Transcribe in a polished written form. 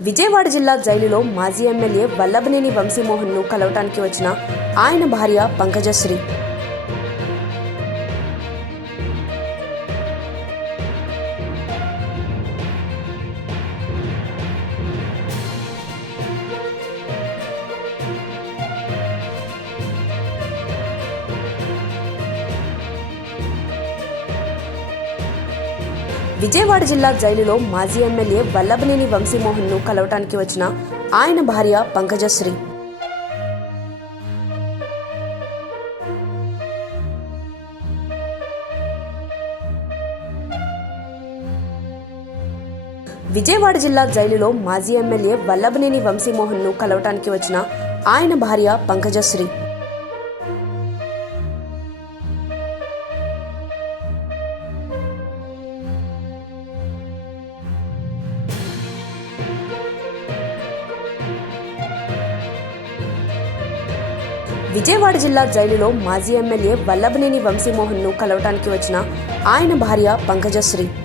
విజయవాడ జిల్లా జైలులో మాజీ ఎమ్మెల్యే వల్లభనేని వంశీమోహన్ను కలవటానికి వచ్చిన ఆయన భార్య పంకజశ్రీ. విజయవాడ జిల్లా జైలులో మాజీ ఎమ్మెల్యే వల్లభనేని వంశీమోహన్ను కలవటానికి వచ్చిన ఆయన భార్య పంకజశ్రీ. విజయవాడ జిల్లా జైలులో మాజీ ఎమ్మెల్యే వల్లభనేని వంశీమోహన్ను కలవటానికి వచ్చిన ఆయన భార్య పంకజశ్రీ. విజయవాడ జిల్లా జైలులో మాజీ ఎమ్మెల్యే వల్లభనేని వంశీమోహన్ను కలవటానికి వచ్చిన ఆయన భార్య పంకజశ్రీ.